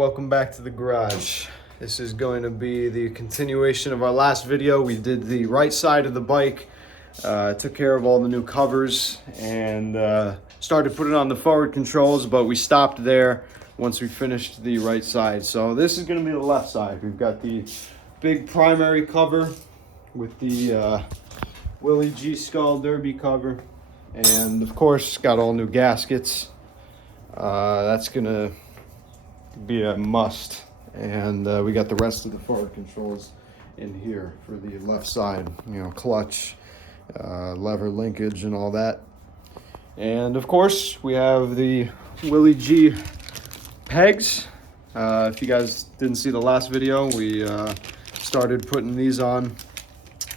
welcome back to the garage. This is going to be the continuation of our last video. We did the right side of the bike, took care of all the new covers, and started putting on the forward controls, but we stopped there once we finished the right side. So this is going to be the left side. We've got the big primary cover with the Willie G Skull Derby cover, and of course got all new gaskets. That's gonna be a must, and we got the rest of the forward controls in here for the left side, you know, clutch, lever linkage and all that. And of course we have the Willie G pegs. If you guys didn't see the last video, we started putting these on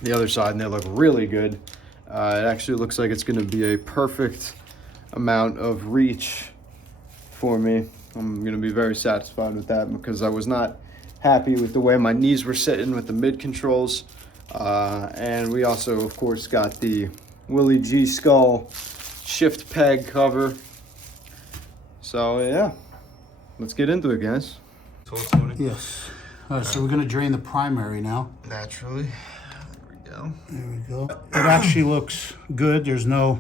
the other side and they look really good. It actually looks like it's going to be a perfect amount of reach for me. I'm going to be very satisfied with that because I was not happy with the way my knees were sitting with the mid controls. And we also, of course, got the Willie G Skull shift peg cover. So yeah, let's get into it, guys. Yes. All right, so we're going to drain the primary now. Naturally. There we go. It actually looks good. There's no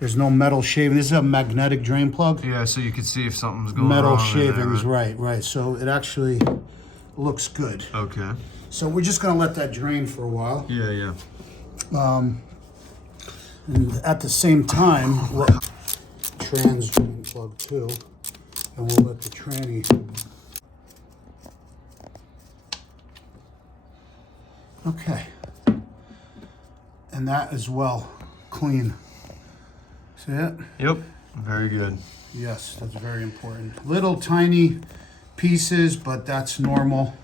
metal shaving. This is a magnetic drain plug. Yeah, so you can see if something's going metal wrong. Metal shavings, right. So it actually looks good. Okay. So we're just gonna let that drain for a while. Yeah. And at the same time, we'll trans drain plug too, and we'll let the tranny. Okay. And that as well, clean. See it? Yep, very good. Yes, that's very important. Little tiny pieces, but that's normal.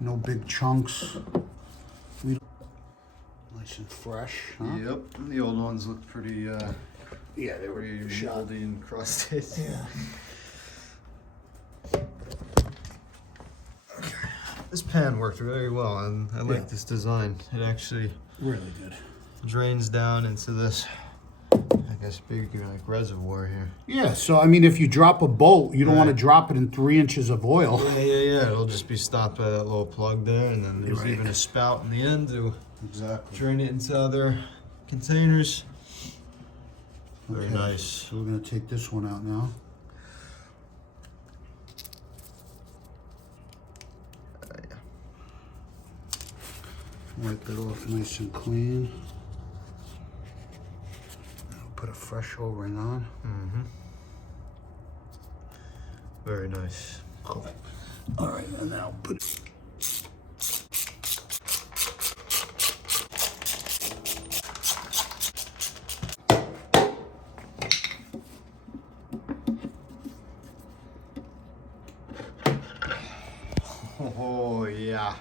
No big chunks. Nice and fresh, huh? Yep, the old ones look pretty, yeah, they were pretty moldy and crusted. Yeah. This pan worked very well, and I like this design. It actually really good. Drains down into this, I guess, big like reservoir here. Yeah, so I mean, if you drop a bolt, you don't want to drop it in 3 inches of oil. Yeah. It'll just be stopped by that little plug there, and then there's even a spout in the end to drain it into other containers. Very nice. So we're going to take this one out now. Wipe that off nice and clean. I'll put a fresh O-ring on. Very nice. Cool. All right, and now put it. Oh yeah,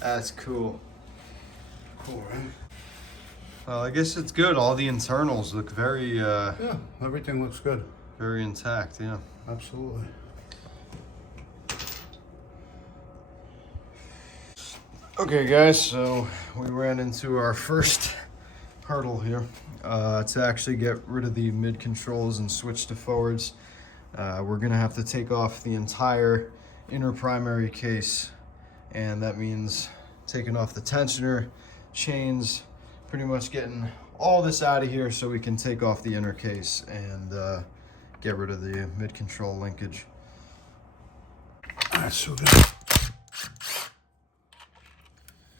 that's cool. Cool, right? Well, I guess it's good. All the internals look very yeah, everything looks good. Very intact, yeah. Absolutely. Okay guys, so we ran into our first hurdle here. To actually get rid of the mid controls and switch to forwards, we're gonna have to take off the entire inner primary case, and that means taking off the tensioner, chains, pretty much getting all this out of here so we can take off the inner case and get rid of the mid control linkage. All right, so we're gonna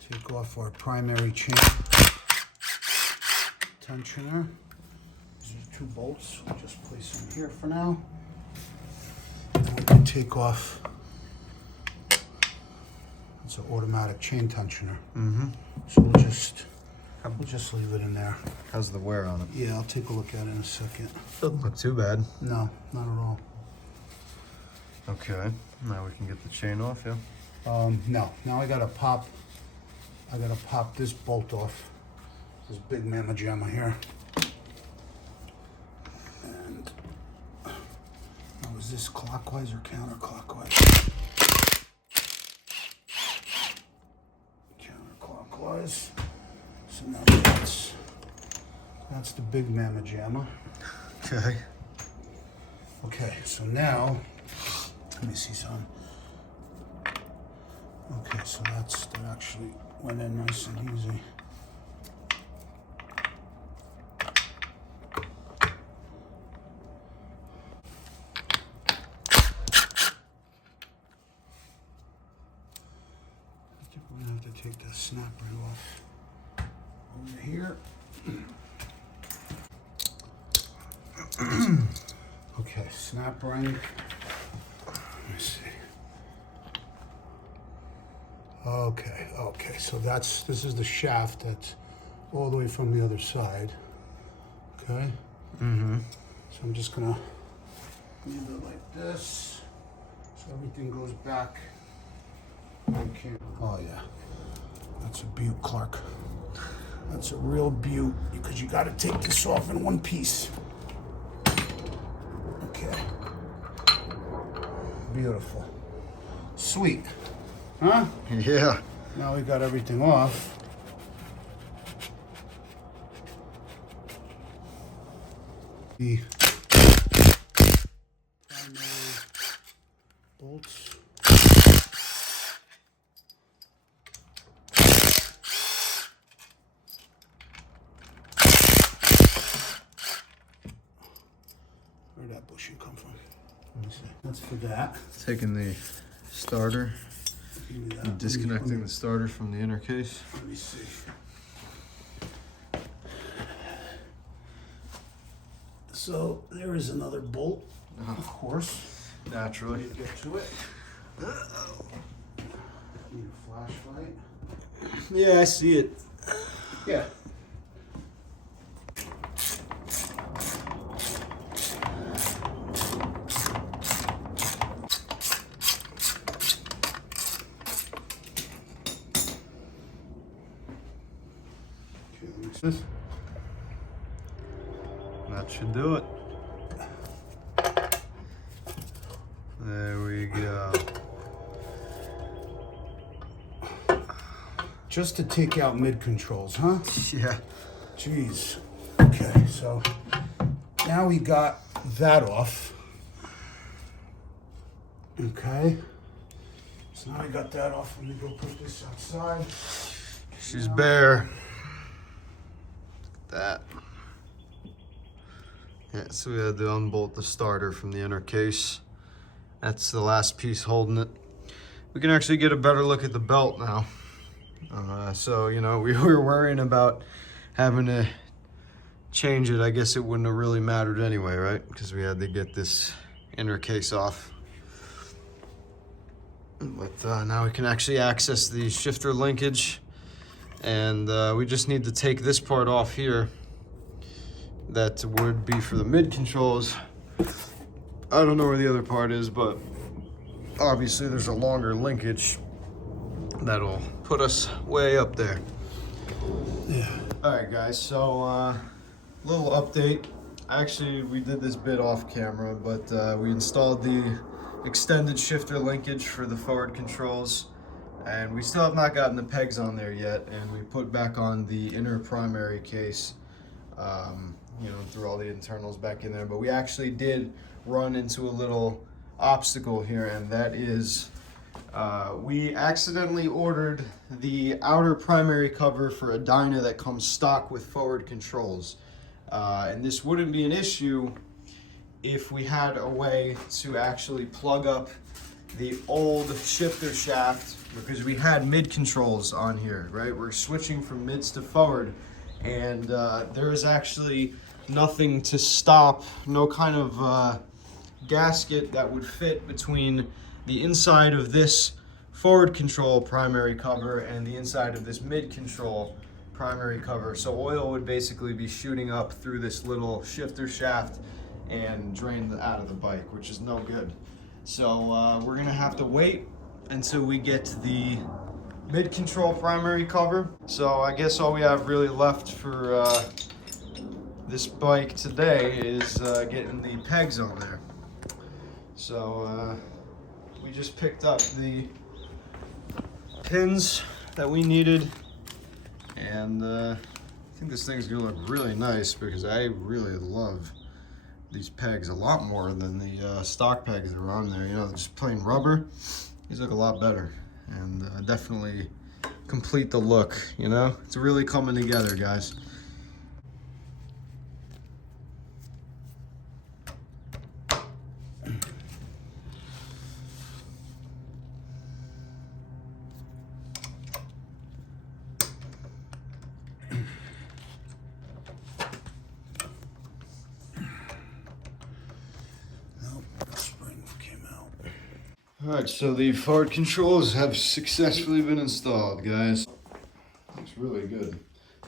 take off our primary chain tensioner. These are 2 bolts. We'll just place them here for now. And we can take off. It's an automatic chain tensioner. So we'll just leave it in there. How's the wear on it? Yeah, I'll take a look at it in a second. Doesn't look too bad. No, not at all. Okay, now we can get the chain off, yeah? No, now I gotta pop this bolt off. This big mamma jamma here. And now is this clockwise or counterclockwise? Counterclockwise. So now that's the big mamma jamma. Okay. Okay, so now Let me see some. Okay, so that actually went in nice and easy. We're gonna have to take the snap right off over here. Okay, snap ring. Let me see. Okay, so this is the shaft that's all the way from the other side. Okay? Mm-hmm. So I'm just gonna leave it like this, so everything goes back. Okay. Oh yeah, that's a beaut, Clark. That's a real beaut, because you gotta take this off in one piece. Okay. Beautiful. Sweet. Huh? Yeah. Now we got everything off. The primary bolts. Where'd that bushing come from? Let me see. That's for that. Taking the starter, Give me that. disconnecting the starter from the inner case. Let me see. So there is another bolt, of course. Naturally. Let me get to it. Need a flashlight. Yeah, I see it. Yeah. This. That should do it. There we go. Just to take out mid controls, huh? Yeah. Jeez. Okay, so now we got that off. Okay. So now we got that off. Let me go put this outside. She's bare. That. Yeah, so we had to unbolt the starter from the inner case. That's the last piece holding it. We can actually get a better look at the belt now. So, you know, we were worrying about having to change it. I guess it wouldn't have really mattered anyway, right? Because we had to get this inner case off. But now we can actually access the shifter linkage. And we just need to take this part off here. That would be for the mid controls. I don't know where the other part is, but obviously there's a longer linkage that'll put us way up there. Yeah. All right, guys, so little update. Actually, we did this bit off camera, but we installed the extended shifter linkage for the forward controls, and we still have not gotten the pegs on there yet, and we put back on the inner primary case, you know, threw all the internals back in there, but we actually did run into a little obstacle here, and that is we accidentally ordered the outer primary cover for a Dyna that comes stock with forward controls. And this wouldn't be an issue if we had a way to actually plug up the old shifter shaft, because we had mid controls on here, right? We're switching from mids to forward, and there is actually nothing to stop, no kind of gasket that would fit between the inside of this forward control primary cover and the inside of this mid control primary cover. So oil would basically be shooting up through this little shifter shaft and drain out of the bike, which is no good. So we're gonna have to wait until we get the mid control primary cover. So I guess all we have really left for this bike today is getting the pegs on there. So we just picked up the pins that we needed, and I think this thing's gonna look really nice because I really love these pegs a lot more than the stock pegs that are on there. You know, just plain rubber. These look a lot better, and definitely complete the look. You know, it's really coming together, guys. Alright, so the forward controls have successfully been installed, guys. Looks really good,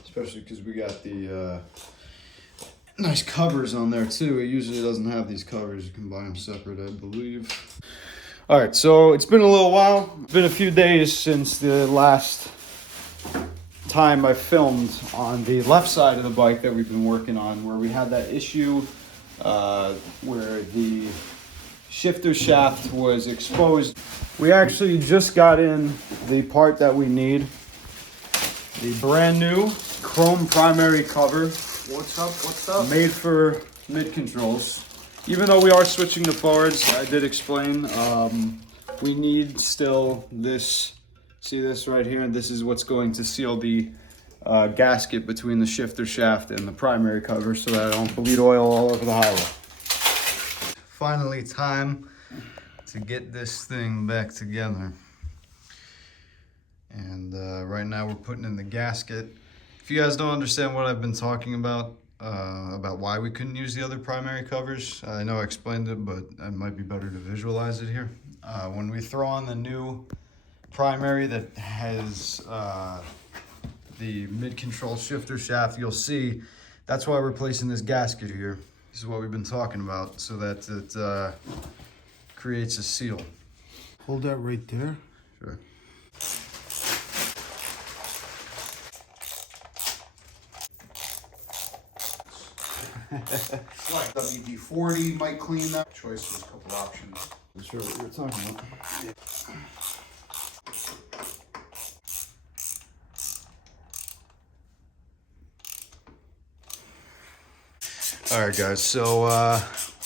especially because we got the nice covers on there too. It usually doesn't have these covers. You can buy them separate, I believe. Alright, so it's been a little while. It's been a few days since the last time I filmed on the left side of the bike that we've been working on, where we had that issue where the shifter shaft was exposed. We actually just got in the part that we need. The brand new chrome primary cover. What's up? What's up? Made for mid controls. Even though we are switching to forwards, I did explain, we need still this. See this right here? This is what's going to seal the gasket between the shifter shaft and the primary cover so that I don't bleed oil all over the highway. Finally time to get this thing back together. And right now we're putting in the gasket. If you guys don't understand what I've been talking about why we couldn't use the other primary covers, I know I explained it, but it might be better to visualize it here. When we throw on the new primary that has the mid-control shifter shaft, you'll see that's why we're placing this gasket here. This is what we've been talking about, so that it creates a seal. Hold that right there. Sure. It's like WD-40 might clean that. Choice was a couple options. I'm sure what you're talking about. Yeah. Alright guys, so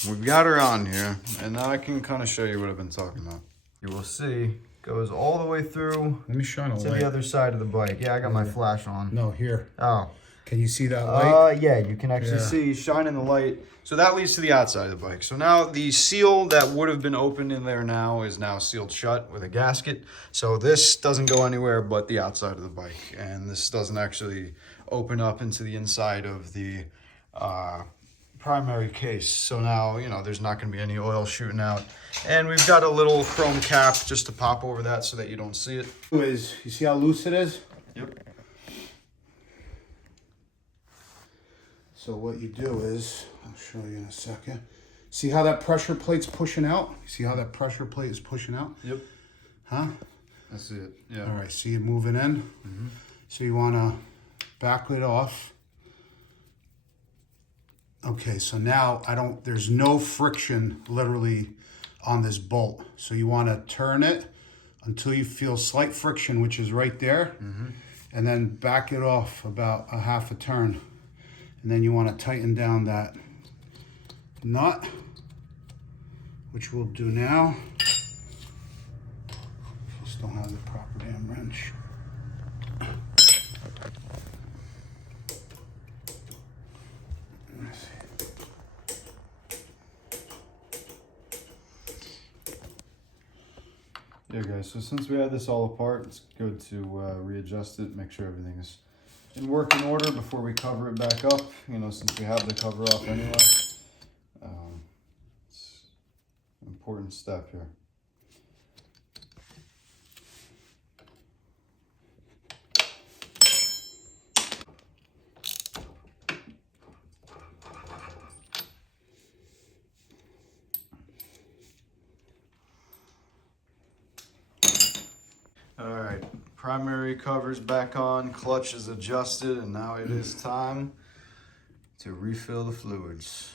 we've got her on here, and now I can kind of show you what I've been talking about. You will see, goes all the way through Let me shine a to light. the other side of the bike. Yeah, I got my flash on. No, here. Oh. Can you see that light? Yeah, you can actually see shining the light. So that leads to the outside of the bike. So now the seal that would have been open in there now is now sealed shut with a gasket. So this doesn't go anywhere but the outside of the bike. And this doesn't actually open up into the inside of the primary case. So now, you know, there's not going to be any oil shooting out. And we've got a little chrome cap just to pop over that so that you don't see it. You see how loose it is? Yep. So what you do is, I'll show you in a second. See how that pressure plate's pushing out? See how that pressure plate is pushing out? Yep. Huh? I see it. Yeah. All right, see it moving in? Mm-hmm. So you want to back it off. Okay, so now there's no friction literally on this bolt. So you want to turn it until you feel slight friction, which is right there. Mm-hmm. And then back it off about a half a turn. And then you want to tighten down that nut, which we'll do now. Just don't have the proper damn wrench. Let's see. Yeah guys, so since we had this all apart, it's good to readjust it, make sure everything is in working order before we cover it back up, you know, since we have the cover off anyway. It's an important step here. Alright, primary cover's back on, clutch is adjusted, and now it is time to refill the fluids.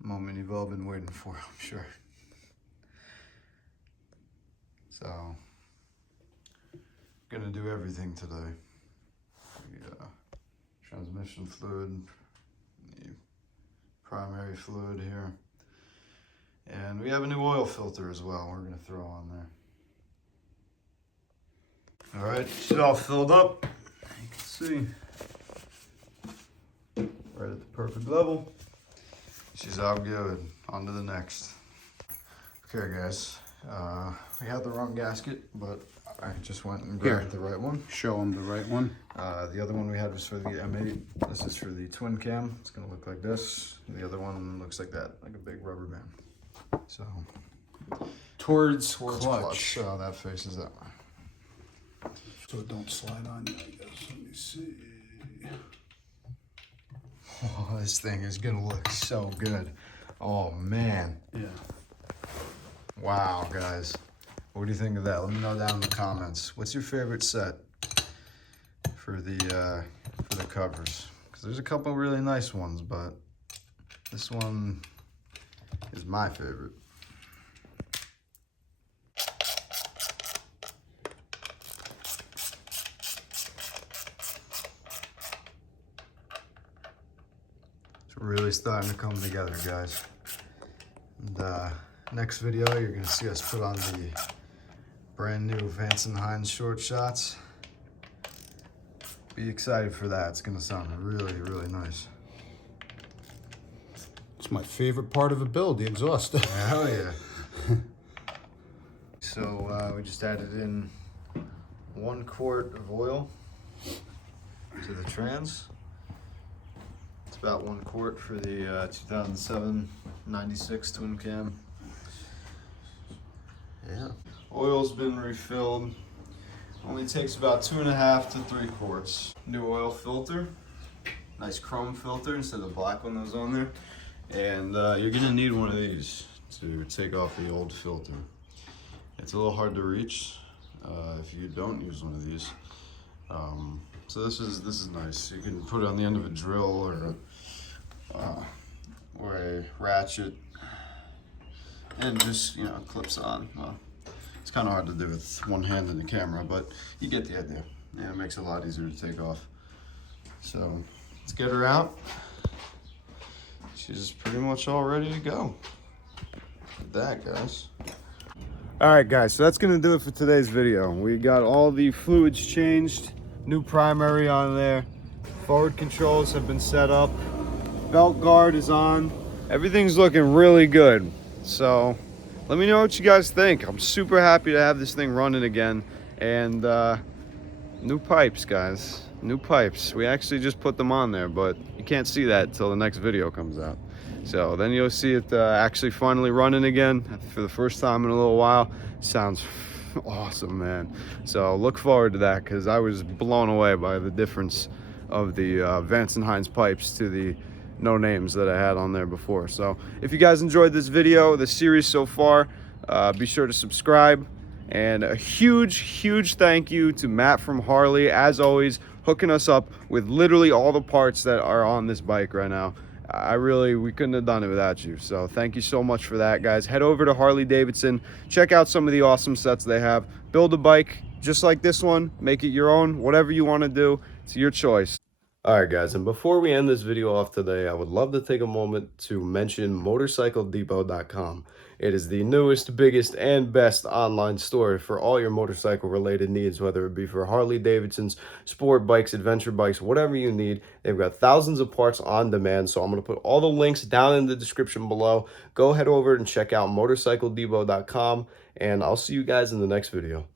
Moment you've all been waiting for, I'm sure. So, gonna do everything today. The transmission fluid, the primary fluid here. And we have a new oil filter as well we're going to throw on there. All right, she's all filled up. You can see. Right at the perfect level. She's all good. On to the next. Okay, guys. We had the wrong gasket, but I just went and grabbed the right one. Show them the right one. The other one we had was for the M8. This is for the twin cam. It's gonna look like this. The other one looks like that, like a big rubber band. So Towards clutch. So that faces that way. So it don't slide on you, I guess. Let me see. Oh, this thing is gonna look so good. Oh man. Yeah. Wow, guys. What do you think of that? Let me know down in the comments. What's your favorite set for the covers? Because there's a couple really nice ones, but this one is my favorite. It's really starting to come together, guys. And next video, you're gonna see us put on the brand new Vance & Hines short shots. Be excited for that. It's gonna sound really, really nice. It's my favorite part of a build, the exhaust. Hell yeah. So we just added in 1 quart of oil to the trans. It's about 1 quart for the 2007 96 twin cam. Yeah. Oil's been refilled. Only takes about 2.5 to 3 quarts. New oil filter. Nice chrome filter instead of the black one that was on there. And you're gonna need one of these to take off the old filter. It's a little hard to reach if you don't use one of these. So this is nice. You can put it on the end of a drill or a ratchet, and just, you know, clips on. Well, it's kind of hard to do with one hand in the camera, but you get the idea. Yeah, it makes it a lot easier to take off. So let's get her out. She's pretty much all ready to go. With that, guys. All right, guys, so that's gonna do it for today's video. We got all the fluids changed, new primary on there, forward controls have been set up, belt guard is on, everything's looking really good. So let me know what you guys think. I'm super happy to have this thing running again. And new pipes, guys, new pipes. We actually just put them on there, but you can't see that until the next video comes out. So then you'll see it actually finally running again for the first time in a little while. Sounds awesome, man. So look forward to that, because I was blown away by the difference of the Vance & Hines pipes to the no names that I had on there before. So if you guys enjoyed this video, the series so far, be sure to subscribe. And a huge thank you to Matt from Harley, as always, hooking us up with literally all the parts that are on this bike right now. We couldn't have done it without you. So thank you so much for that, guys. Head over to Harley Davidson, check out some of the awesome sets they have. Build a bike just like this one, make it your own, whatever you want to do, it's your choice. All right, guys, and before we end this video off today, I would love to take a moment to mention motorcycledepot.com. It is the newest, biggest, and best online store for all your motorcycle-related needs, whether it be for Harley Davidsons, sport bikes, adventure bikes, whatever you need. They've got thousands of parts on demand, so I'm going to put all the links down in the description below. Go head over and check out motorcycledepot.com, and I'll see you guys in the next video.